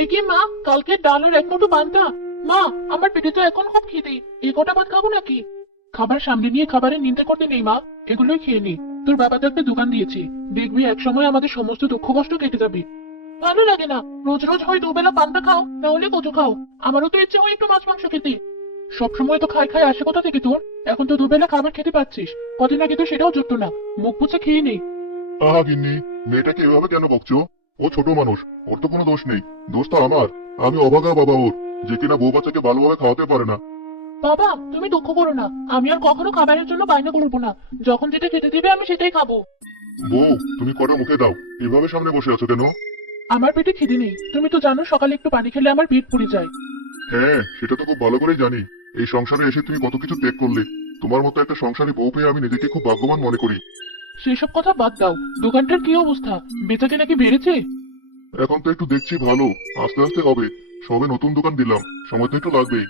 এ কি মা, কালকে ডাল আর এক মুঠো পান্তা। মা, আমার পেটে তো এখন খুব খিদে, এ কটা ভাত খাবো নাকি? খাবার সামনে নিয়ে খাবারের নিন্দা করতে নেই মা, এগুলোই খেয়ে নি। তোর বাবা তো একটা দোকান দিয়েছে, দেখবি এক সময় আমাদের সমস্ত দুঃখ কষ্ট কেটে যাবে। ভালো লাগে না, রোজ রোজ হয় দুবেলা পান্তা খাও, না হলে কচু খাও। আমারও তো ইচ্ছে হয় একটু মাছ মাংস খেতে। সবসময় তো খাই খাই আসে কোথা থেকে তোর? এখন তো দুবেলা খাবার খেতে পাচ্ছিস, কদিন আগে তো সেটাও জুটতো না। মুখ বুঝে খেয়ে নেই। আহা গিন্নি, মেয়েটাকে এভাবে কেন বকছো? ও ছোট মানুষ, ওর তো কোনো দোষ নেই। দোষ তো আমার। আমি অভাগা বাবা ওর, যে কিনা বউ বাচ্চাকে ভালোভাবে খাওয়াতে পারে না। বাবা, তুমি দুঃখ করো না, আমি আর কখনো খাবারের জন্য বায়না করবো না। যখন যেটা খেতে দিবে আমি সেটাই খাবো। বউ, তুমি কটা মুখে দাও, এভাবে সামনে বসে আছো কেন? আমার পেটে খিদে নেই, তুমি তো জানো সকালে একটু পানি খেলে আমার পেট পুড়ে যায়। হ্যাঁ, সেটা তো খুব ভালো করেই জানি। এই সংসারে এসে তুমি কত কিছু ত্যাগ করলে। তোমার মতো একটা সংসারী বউ পেয়ে আমি নিজেকে খুব ভাগ্যবান মনে করি। সেসব কথা বাদ দাও, দোকানটার কি অবস্থা? বেচাকে নাকি বেড়েছে? এখন তো একটু দেখছি ভালো, আস্তে আস্তে হবে। সবে নতুন দোকান দিলাম, সময় তো একটু লাগবেই।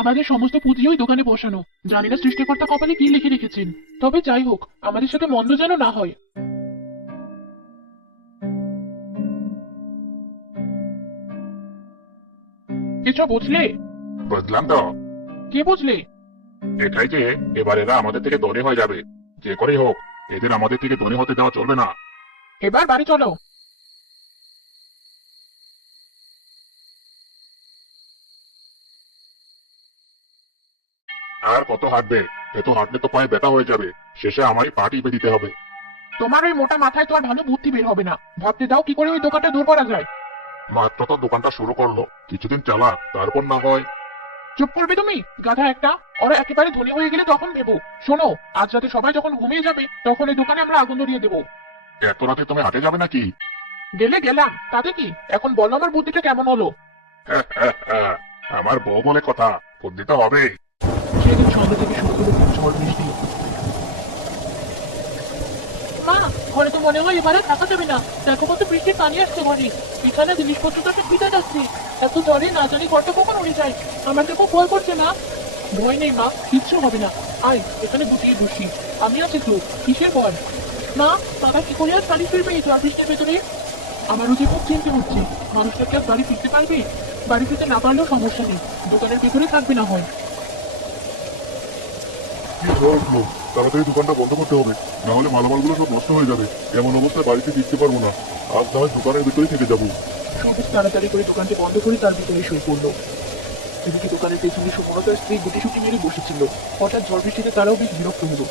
আমাদের সমস্ত পুঁজি ওই দোকানে বসানো, জানি না সৃষ্টিকর্তা কপালে কি লিখে রেখেছেন। তবে যাই হোক, আমাদের সাথে মন্দ যেন না হয়। কিছু বুঝলে? বুঝলাম তো। কি বুঝলে? এটাই যে এবার এরা আমাদের থেকে ধনী হয়ে যাবে। যে করেই হোক, এদের আমাদের থেকে ধনী হতে দেওয়া চলবে না। এবার বাড়ি চলো। আর কত হাঁটবে? এত হাঁটলে তো পায়ে ব্যথা হয়ে যাবে। শেষে আমারই পা টিপে দিতে হবে। তোমার ওই মোটা মাথায় তো আর ভালো বুদ্ধি বের হবে না। ভাবতে দাও কি করে ওই দোকানটা দূর করা যায়। মাত্র তো দোকানটা শুরু করলো, কিছুদিন চালাক, তারপর না হয়। চুপ করবে তুমি, গাধা একটা। ওরা একেবারে ধনী হয়ে গেলে তখন ভেবো। শোনো, আজ রাতে সবাই যখন ঘুমিয়ে যাবে তখন এই দোকানে আমরা আগুন ধরিয়ে দেবো। এত রাতে তুমি হাঁটে যাবে নাকি? গেলে গেলাম, তাতে কি? এখন বলো আমার বুদ্ধিটা কেমন হলো। আমার বউ বলে কথা, বুদ্ধি তো হবে। সেদিন সন্ধ্যা থেকে শুরু হলো খুব ঝড় বৃষ্টি। মা, ঘরে তো মনে হয় এবারে থাকা যাবে না। দেখো কত বৃষ্টির পানি আসছে ঘরে। এখানে জিনিসপত্র তো সব ভিজে যাচ্ছে। এত ঝড়ে না জানি ঘরটা কখন উড়ে যায়। আমার তো খুব ভয় করছে না। ভয় নেই মা, কিচ্ছু হবে না। আয়, এখানে গুটিয়ে বসি। আমি আছি তো, কিসের ভয়? মা, বাবা কি করে আর বাড়ি ফিরবে এই ঝড় বৃষ্টির ভেতরে? আমারও যে খুব চিন্তা হচ্ছে। মানুষটা কি আর বাড়ি ফিরতে পারবে? বাড়ি ফিরতে না পারলেও সমস্যা নেই, দোকানের ভেতরে থাকবে না হয়। কি ঝড় উঠলো! তাড়াতাড়ি দোকানটা বন্ধ করতে হবে, না হলে মালামালগুলো সব নষ্ট হয়ে যাবে। এমন অবস্থায় বাড়িতে ফিরতে পারবো না। আজ না হয় দোকানের ভিতরেই থেকে যাবো। সবুজ তাড়াতাড়ি করে দোকানটি বন্ধ করে তার ভিতরে শুয়ে পড়লো। এদিকে দোকানের পেছনে সুমলতার স্ত্রী গুটিসুটি মেরে বসেছিল। হঠাৎ ঝড় বৃষ্টিতে তারাও বেশ বিরক্ত হলো।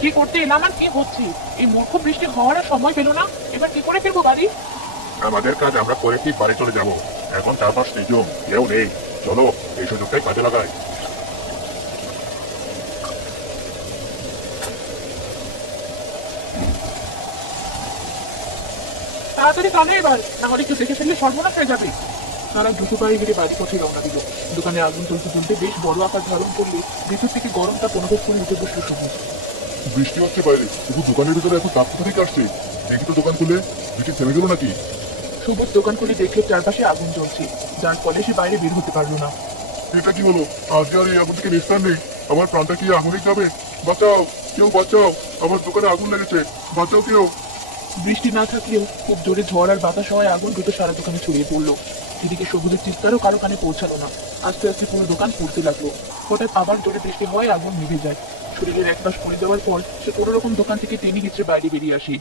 কি করতে এলাম আর কি হচ্ছে? এই মূর্খ বৃষ্টি হওয়ার আর সময় পেল না। এবার কি করে ফিরবো বাড়ি? আমাদের কাজ আমরা করে ঠিক বাড়ি চলে যাব। এখন চারপাশ নিঝুম, কেউ নেই। চলো, এই সুযোগটাই কাজে লাগাই। তাড়াতাড়ি কানে এবার, না হলে কেউ দেখে ফেললে সর্বনাশ হয়ে যাবে। তারা দ্রুত পায়ে হেঁটে বাড়ি পথে রওনা দিল। দোকানে আগুন চলতে চলতে বেশ বড় আকার ধারণ করলে ভেতর থেকে গরমটা অনুভব করে উঠে বসলো সবুজ। বৃষ্টি হচ্ছে বাইরে, কিন্তু দোকানের ভিতরে এত তাপ কোথা থেকে আসছে? দেখি তো দোকান খুলে, বৃষ্টি থেমে গেল নাকি? সবুজ দোকান খুলে দেখলো চারপাশে আগুন জ্বলছে, যার ফলে সে বাইরে বের হতে পারলো না। এটা কি হলো? আজকে আর এই আগুন থেকে নিস্তার নেই। আমার প্রাণটা কি আগুনেই যাবে? বাঁচাও, কেউ বাঁচাও! আমার দোকানে আগুন লেগেছে, বাঁচাও কেউ! বৃষ্টি না থাকলেও খুব জোরে ঝড় আর বাতাস হওয়ায় আগুন দ্রুত সারা দোকানে ছড়িয়ে পড়লো। এদিকে সবুজের চিৎকারও কারো কানে পৌঁছালো না। আস্তে আস্তে পুরো দোকান পুড়তে লাগলো। হঠাৎ আবার জোরে বৃষ্টি হওয়ায় আগুন নিভে যায়। শরীরের এক পাশ পড়ে যাওয়ার পর সে কোনো রকম দোকান থেকে টেনে হিচড়ে বাইরে বেরিয়ে আসে।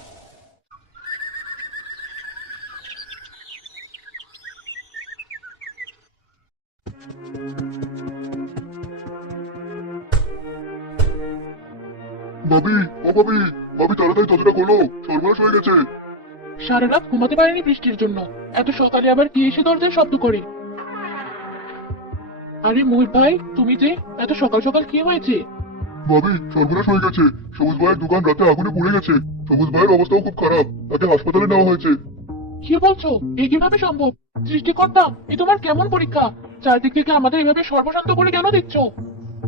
ভাবি, ও ভাবি, ভাবি তাড়াতাড়ি দরজাটা খোলো, সর্বনাশ হয়ে গেছে। সারা রাত ঘুমাতে পারেনি বৃষ্টির জন্য, এত সকালে আবার কি এসে দরজায় শব্দ করে? আরে মোহিত ভাই, তুমি যে এত সকাল সকাল কি হয়েছে? ভাবি, সর্বনাশ হয়ে গেছে। সবুজ ভাইয়ের দোকান রাতে আগুনে পুড়ে গেছে। সবুজ ভাইয়ের অবস্থাও খুব খারাপ, তাকে হাসপাতালে নেওয়া হয়েছে। কি বলছো? এ কিভাবে সম্ভব? সৃষ্টিকর্তা, এ তোমার কেমন পরীক্ষা? চারদিক থেকে আমাদের এভাবে সর্বশান্ত করে কেন দিচ্ছ?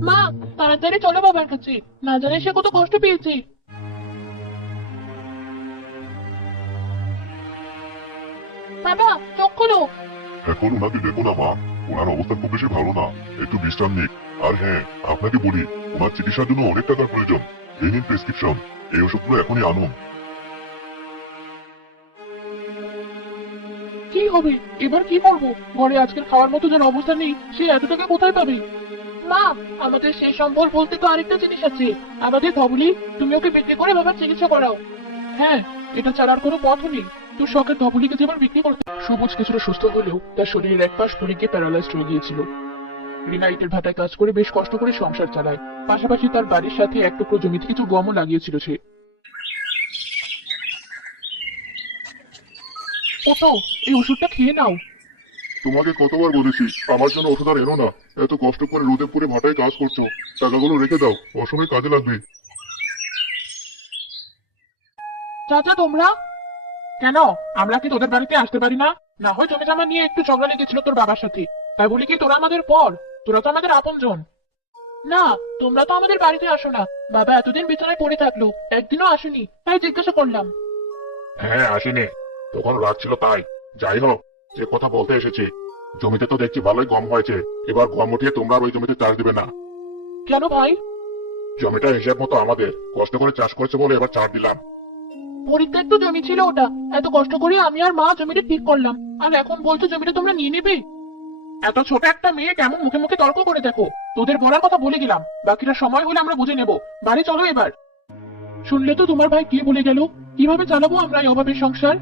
মা, তাড়াতাড়ি চলো বাবার কাছে, না জানে সে কত কষ্ট পেয়েছে। বাবা, চোখ খোলো। এখন ওনাকে দেখো না মা, ওনার অবস্থা খুব বেশি ভালো না। একটু বিশ্রাম নিক। আর হ্যাঁ, আপনাকে বলি, ওনার চিকিৎসার জন্য অনেক টাকার প্রয়োজন। এই নিন প্রেসক্রিপশন, এই ওষুধগুলো এখনই আনুন। কি হবে? এবার কি করবো? ঘরে আজকের খাওয়ার মতো যার অবস্থা নেই, সে এত টাকা কোথায় পাবে? মা, আমাদের সেই সম্বল বলতে তো আরেকটা জিনিস আছে। আমাদের ধবলি, তুমি ওকে বিক্রি করে বাবার চিকিৎসা করাও। হ্যাঁ, এটা ছাড়ার কোনো পথও নেই। তোর শখের ধবলিকে যেমন বিক্রি করতে। সবুজ কিছুটা সুস্থ হলেও তার শরীরের এক পাশ পড়ে গিয়ে প্যারালাইজড হয়ে গিয়েছিল। রিনা ইটের ভাটায় কাজ করে বেশ কষ্ট করে সংসার চালায়। পাশাপাশি তার বাড়ির সাথে এক টুকরো জমিতে কিছু গমও লাগিয়েছিল সে। ওটো, এই ওষুধটা খেয়ে নাও। তোমাকে কতবার বলেছি আমার জন্য ওষুধ আর এনো না। এত কষ্ট করে রোদে পুড়ে ভাটায় কাজ করছো, টাকাগুলো রেখে দাও, অসময়ে কাজে লাগবে। চাচা, তোমরা কেন? আমরা কি তোদের বাড়িতে আসতে পারি না? না হয় জমি জমা নিয়ে একটু ঝগড়া লেগেছিল তোর বাবার সাথে, তাই বলি কি তোরা আমাদের পর? তোরা তো আমাদের আপনজন। না, তোমরা তো আমাদের বাড়িতে আসো না। বাবা এতদিন বিছানায় পড়ে থাকলো, একদিনও আসেনি, তাই জিজ্ঞাসা করলাম। হ্যাঁ, আসিনি, তখন রাত ছিল তাই। যাই হোক, যে কথা বলতে এসেছি, জমিতে তো দেখছি ভালোই গম হয়েছে। এবার গম উঠিয়ে তোমরা আর ওই জমিতে চাষ দিবে না। কেন ভাই? জমিটা হিসেব মতো আমাদের, কষ্ট করে চাষ করেছে বলে এবার ছাড় দিলাম। পরিত্যক্ত জমি ছিল ওটা, এত কষ্ট করে আমি আর মা জমিটা ঠিক করলাম, আর এখন বলছো জমিটা তোমরা নিয়ে নেবে? এত ছোট একটা মেয়ে কেমন মুখে মুখে তর্ক করে দেখো। তোদের বলার কথা বলে গেলাম, বাকিটা সময় হলে আমরা বুঝে নেব। বাড়ি চলো এবার। শুনলে তো তোমার ভাই কি বলে গেল? কিভাবে চালাবো আমরা এই অভাবের সংসার?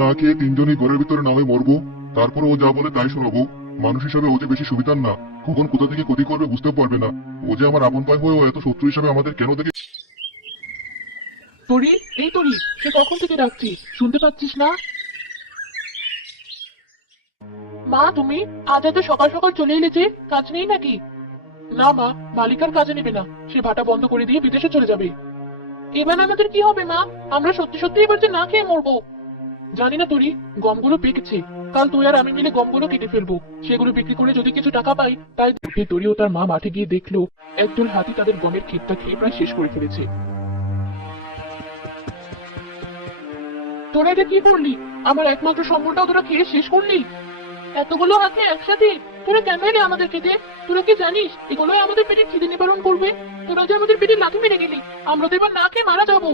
না খেয়ে তিনজনই ঘরের ভিতরে না হয়ে মরবো, তারপর ও যা বলে তাই শোনাবো। মানুষ হিসাবে ও যে বেশি সুবিধার না, কখন কোথা থেকে ক্ষতি করবে বুঝতে পারবে না। ও যে আমার আপন ভাই হয়ে ও এত শত্রু হিসাবে আমাদের কেন দেখে? তরি, এই তরি, সে কখন থেকে ডাকছি, শুনতে পাচ্ছিস না? মা, তুমি আজ এত সকাল সকাল চলে এলে যে, কাজ নেই নাকি? না মা, মালিক আর কাজে নেবে না, সে ভাটা বন্ধ করে দিয়ে বিদেশে চলে যাবে। এবার আমাদের কি হবে মা? আমরা সত্যি সত্যি এবার যে না খেয়ে মরবো। জানি না তরি, গমগুলো পেকেছে, কাল তুই আর আমি মিলে গমগুলো কেটে ফেলবো। সেগুলো বিক্রি করে যদি কিছু টাকা পাই, তাই উঠে তরি ও তার মা মাঠে গিয়ে দেখলো একদল হাতি তাদের গমের ক্ষেতটা খেয়ে প্রায় শেষ করে ফেলেছে। তোরা এটা কি করলি? আমার একমাত্র সম্বলটাও তোরা খেয়ে শেষ করলি? এতগুলো হাতে একসাথে তোরা কেন এলে আমাদের খেতে? তোরা কি জানিস এগুলোই আমাদের পেটের খিদে নিবারণ করবে? তোরা যে আমাদের পেটে লাথি মেরে গেলি, আমরা তো এবার না খেয়ে মারা যাবো।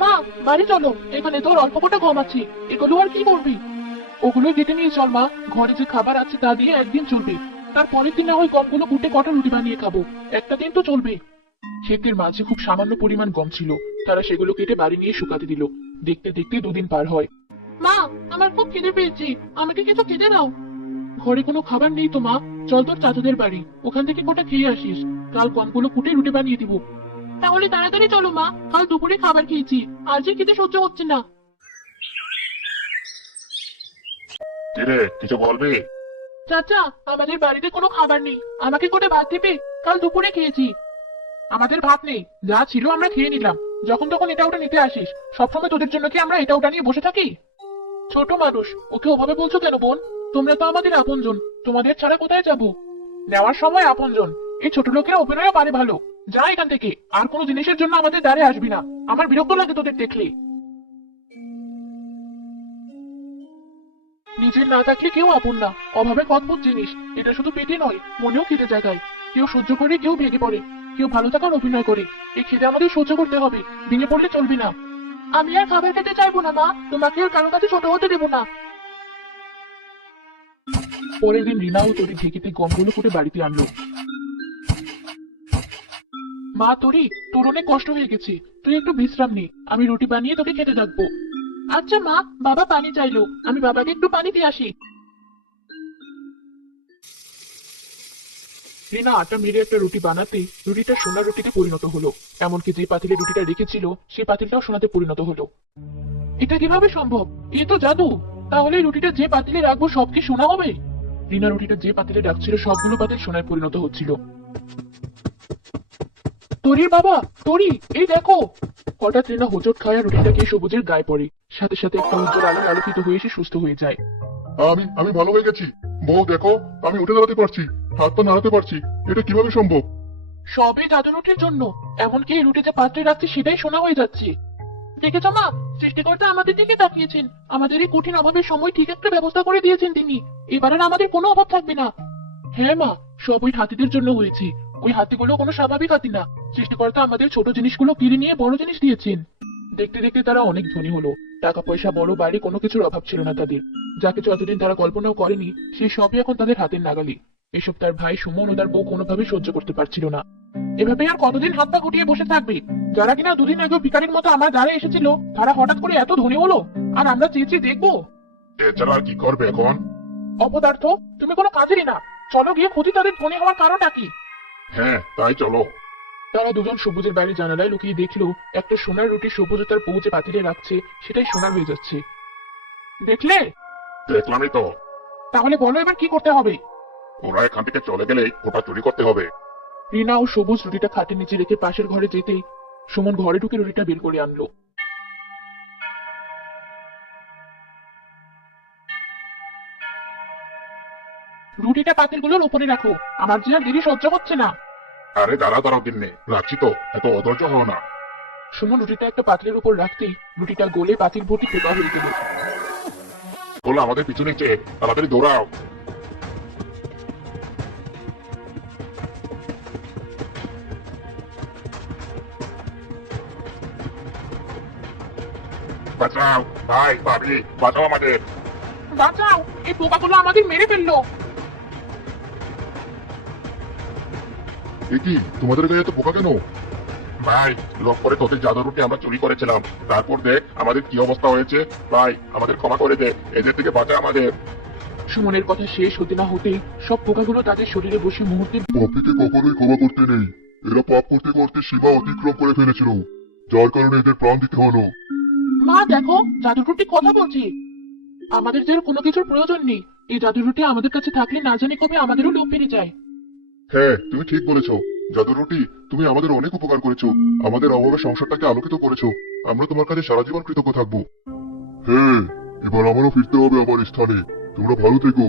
মা, বাড়ি চলো, এখানে তোর অল্প কটা গম আছে, এগুলো আর কি করবি? ওগুলো কেটে নিয়ে চল মা, ঘরে যে খাবার আছে তা দিয়ে একদিন চলবে। তারপরের দিন না হয় গমগুলো কুটে কটা রুটি বানিয়ে খাবো, একটা দিন তো চলবে। ক্ষেতের মাঝে খুব সামান্য পরিমাণ গম ছিল, তারা সেগুলো কেটে বাড়ি নিয়ে শুকাতে দিল। দেখতে দেখতে দুদিন পার হয়। মা, আমার খুব খিদে পেয়েছে, আমাকে কিছু খেতে দাও। ঘরে কোনো খাবার নেই তো মা, চল তোর চাচাদের বাড়ি, ওখান থেকে কোটা খেয়ে আসিস। কাল গমগুলো কুটে রুটি বানিয়ে দিব। তাহলে তাড়াতাড়ি চলো মা, কাল দুপুরে খাবার খেয়েছি, আজ যে খেতে সহ্য হচ্ছে না। কিরে, কিছু বলবি? চাচা, আমাদের বাড়িতে কোনো খাবার নেই, আমাকে কোটে ভাত দেবে? কাল দুপুরে খেয়েছি। আমাদের ভাত নেই, যা ছিল আমরা খেয়ে নিলাম। যখন তখন এটা ওটা নিতে আসিস, সবসময় তোদের জন্য কি আমরা এটা ওটা নিয়ে বসে থাকি? ছোট মানুষ, ওকে ওভাবে বলছো কেন বোন? তোমরা তো আমাদের আপনজন, তোমাদের ছাড়া কোথায় যাব? নেওয়ার সময় আপনজন, এই ছোট লোকেরা অভিনয়ও পারে ভালো। যা এখান থেকে, আর কোনো জিনিসের জন্য আমাদের দ্বারে আসবি না, আমার বিরক্ত লাগে তোদের দেখলে। নিজের না থাকলে কেউ আপন না, অভাবে অদ্ভুত জিনিস। এটা শুধু পেটে নয়, মনেও খেতে জায়গায়। কেউ সহ্য করে, কেউ ভেঙে পড়ে, কেউ ভালো থাকার অভিনয় করে। এই খেতে আমাদের সহ্য করতে হবে, ভেঙে পড়লে চলবি না। আমি আর খাবার খেতে চাইবো না মা, তোমাকে আর কারো কাছে ছোট হতে দেবো না। পরের দিন রিনা ও তরি ঢেকিতে গমগুলো করে বাড়িতে আনলো। মা তরি, তোর অনেক কষ্ট হয়ে গেছে, তুই একটু বিশ্রাম নে, আমি রুটি বানিয়ে তোকে খেতে ডাকবো। আচ্ছা মা, বাবা পানি চাইলো, আমি বাবাকে একটু পানি দিয়ে আসি। রিনা আটা মেরে একটা রুটি বানাতে রুটিটা সোনার রুটিতে পরিণত হলো। এমনকি যে পাতিলে রুটিটা রেখেছিল সেই পাতিলটাও সোনাতে পরিণত হলো। এটা কিভাবে সম্ভব? এ তো জাদু। তাহলে এই রুটিটা যে পাতিলে রাখবো সব কি সোনা হবে? রিনা রুটিটা যে পাতিলে রাখছিল সবগুলো পাতিল সোনায় পরিণত হচ্ছিল। তরির বাবা, তরি, এই দেখো। হঠাৎ রিনা হোঁচট খায় আর রুটিটা গিয়ে সবুজের গায়ে পড়ে। সাথে সাথে একটা উজ্জ্বল আলো আলোকিত হয়ে এসে সুস্থ হয়ে যায়। আমি আমি ভালো হয়ে গেছি। বউ দেখো, আমি উঠে দাঁড়াতে পারছি, হাত পা নাড়াতে পারছি। এটা কিভাবে সম্ভব? সবই দাদু রুটির জন্য। এমনকি এই রুটি যে পাত্রে রাখছি সেটাই সোনা হয়ে যাচ্ছে। দেখেছ মা, সৃষ্টিকর্তা আমাদের দিকে তাকিয়েছেন, আমাদের এই কঠিন অভাবের সময় ঠিক একটা ব্যবস্থা করে দিয়েছেন তিনি। এবার আর আমাদের কোনো অভাব থাকবে না। হ্যাঁ মা, সব ওই হাতিদের জন্য হয়েছে। ওই হাতিগুলো কোনো স্বাভাবিক হাতি না। সৃষ্টিকর্তা আমাদের ছোট জিনিসগুলো কিনে নিয়ে বড় জিনিস দিয়েছেন। দেখতে দেখতে তারা অনেক ধনী হলো। টাকা পয়সা, বড় বাড়ি, কোনো কিছুর অভাব ছিল না তাদের। যা কিছু এতদিন তারা কল্পনাও করেনি, সেই সবই এখন তাদের হাতের নাগালে। এসব তার ভাই সুমন ও তার বউ কোনোভাবে সহ্য করতে পারছিল না। এভাবে আর কতদিন হাত পা গুটিয়ে বসে থাকবে? যারা কিনা দুদিন আগেও ভিখারির মতো আমার দ্বারে এসেছিল, তারা হঠাৎ করে এত ধনী হলো, আর আমরা চেয়ে চেয়ে দেখবো? এছাড়া আর কি করবে এখন? অপদার্থ, তুমি কোনো কাজেরই না। চলো গিয়ে খুঁজি তাদের ধনী হওয়ার কারণটা কি। হ্যাঁ, তাই চলো। তারা দুজন সবুজের বাইরে জানালায় লুকিয়ে দেখলো একটা সোনার রুটি সবুজ তার বউ যে পাতিলে রাখছে সেটাই সোনার হয়ে যাচ্ছে। দেখলে? দেখলামই তো। তাহলে বলো এবার কি করতে হবে? ওরা এখান থেকে চলে গেলে ওটা চুরি করতে হবে। রিনা ও সবুজ রুটিটা খাটের নিচে রেখে পাশের ঘরে যেতেই সুমন ঘরে ঢুকে রুটিটা বের করে আনলো। রুটিটা পাতিলগুলোর উপরে রাখো, আমার যে আর দেরি সহ্য হচ্ছে না। আরে দাঁড়াও দিনে, রাখছি তো, এত অধৈর্য হও না। সুমন রুটিটা একটা পাতিলের উপর রাখতেই রুটিটা গলে পাতিল ভর্তি ফোঁকা হয়ে গেল। বলো আমাদের পিছু নিচ্ছে, তাড়াতাড়ি দৌড়াও। বাঁচাও ভাই, ভাবি, বাঁচাও আমাদের। বাঁচাও, এই পোকাগুলো আমাদের মেরে ফেললো। এ কি, তোমাদের গায়ে এত পোকা কেন? ভাই, লক করে তোদের জাদু রুটি আমরা চুরি করেছিলাম, তারপর দেখ আমাদের কি অবস্থা হয়েছে। ভাই, আমাদের ক্ষমা করে দে, এদের থেকে বাঁচা আমাদের। সুমনের কথা শেষ হতে না হতেই সব পোকাগুলো তাদের শরীরে বসে মুহূর্তে। পাপীকে কখনোই ক্ষমা করতে নেই। এরা পাপ করতে করতে সীমা অতিক্রম করে ফেলেছিল, যার কারণে এদের প্রাণ দিতে হলো। মা দেখো, জাদুর রুটি কথা বলছি। আমাদের যে আর কোনো কিছুর প্রয়োজন নেই। এই জাদুর রুটি আমাদের কাছে থাকলে না জানি কবে আমাদেরও লোভ বেড়ে যায়। হ্যাঁ, তুমি ঠিক বলেছো। জাদু রুটি, তুমি আমাদের অনেক উপকার করেছো, আমাদের অভাবে সংসারটাকে আলোকিত করেছো। আমরা তোমার কাছে সারা জীবন কৃতজ্ঞ থাকবো। হ্যাঁ, এবার আমারও ফিরতে হবে আমার স্থানে। তোমরা ভালো থেকো।